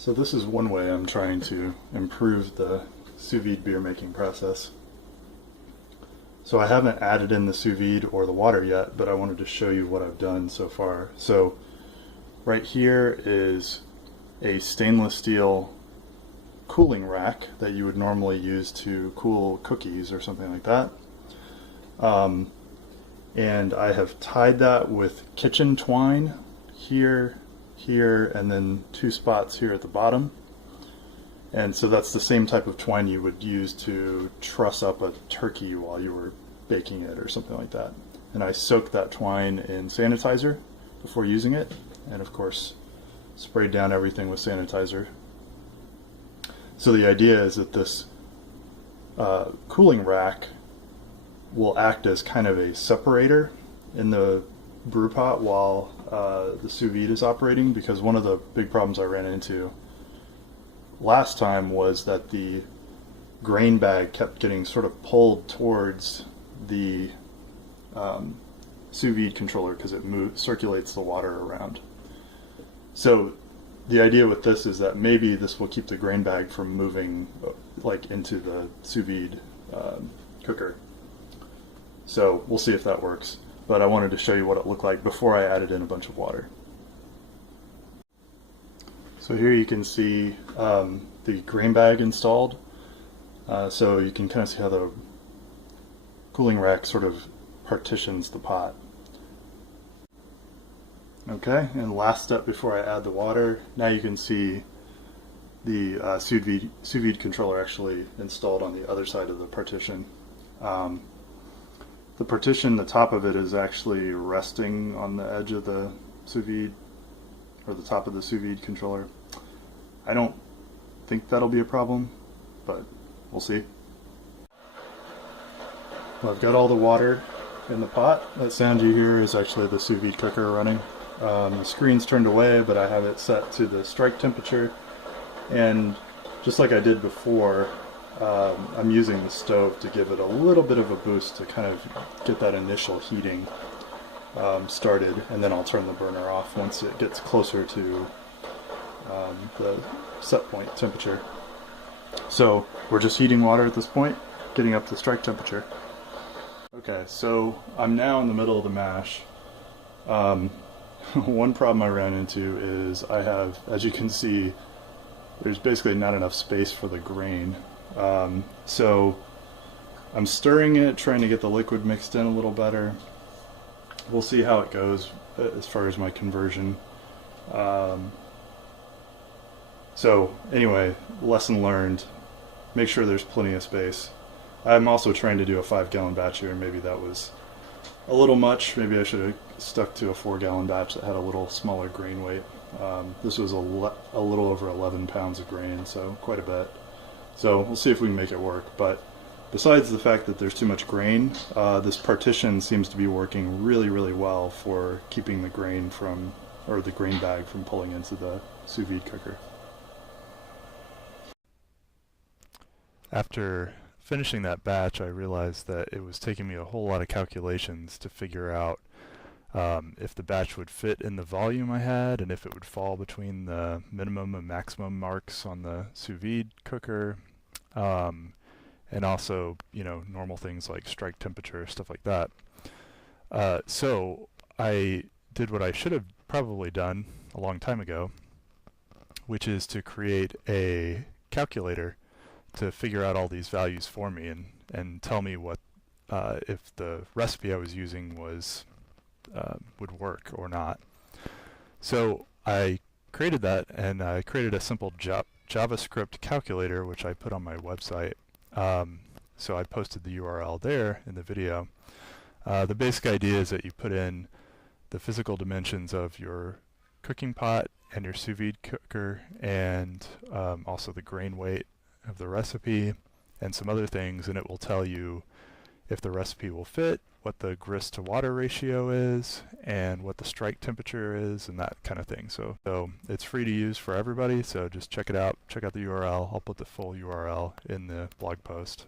So this is one way I'm trying to improve the sous vide beer making process. So I haven't added in the sous vide or the water yet, but I wanted to show you what I've done so far. So right here is a stainless steel cooling rack that you would normally use to cool cookies or something like that. And I have tied that with kitchen twine here, and then 2 spots here at the bottom. And so that's the same type of twine you would use to truss up a turkey while you were baking it or something like that. And I soaked that twine in sanitizer before using it, and of course sprayed down everything with sanitizer. So the idea is that this cooling rack will act as kind of a separator in the brew pot while the sous vide is operating, because one of the big problems I ran into last time was that the grain bag kept getting sort of pulled towards the sous vide controller because it circulates the water around. So the idea with this is that maybe this will keep the grain bag from moving like into the sous vide cooker. So we'll see if that works, but I wanted to show you what it looked like before I added in a bunch of water. So here you can see the grain bag installed. So you can kind of see how the cooling rack sort of partitions the pot. Okay, and last step before I add the water, now you can see the sous vide controller actually installed on the other side of the partition. The partition, the top of it is actually resting on the edge of the sous vide, or the top of the sous vide controller. I don't think that'll be a problem, but we'll see. Well, I've got all the water in the pot. That sound you hear is actually the sous vide cooker running. The screen's turned away, but I have it set to the strike temperature, and just like I did before, I'm using the stove to give it a little bit of a boost to kind of get that initial heating started, and then I'll turn the burner off once it gets closer to the set point temperature. So we're just heating water at this point, getting up to strike temperature. Okay, so I'm now in the middle of the mash. One problem I ran into is I have, as you can see, there's basically not enough space for the grain. So I'm stirring it, trying to get the liquid mixed in a little better. We'll see how it goes as far as my conversion. So anyway, lesson learned, make sure there's plenty of space. I'm also trying to do a 5-gallon batch here, and maybe that was a little much. Maybe I should have stuck to a 4-gallon batch that had a little smaller grain weight. This was a little over 11 pounds of grain, so quite a bit. So we'll see if we can make it work. But besides the fact that there's too much grain, this partition seems to be working really, really well for keeping the grain from, or the grain bag from pulling into the sous vide cooker. After finishing that batch, I realized that it was taking me a whole lot of calculations to figure out if the batch would fit in the volume I had, and if it would fall between the minimum and maximum marks on the sous vide cooker, and also, you know, normal things like strike temperature, stuff like that. So I did what I should have probably done a long time ago, which is to create a calculator to figure out all these values for me and tell me what if the recipe I was using was would work or not. So I created that, and I created a simple JavaScript calculator, which I put on my website. So I posted the URL there in the video. The basic idea is that you put in the physical dimensions of your cooking pot and your sous vide cooker, and also the grain weight of the recipe and some other things, and it will tell you if the recipe will fit, what the grist to water ratio is, and what the strike temperature is, and that kind of thing. So it's free to use for everybody, so just check it out. Check out the URL. I'll put the full URL in the blog post.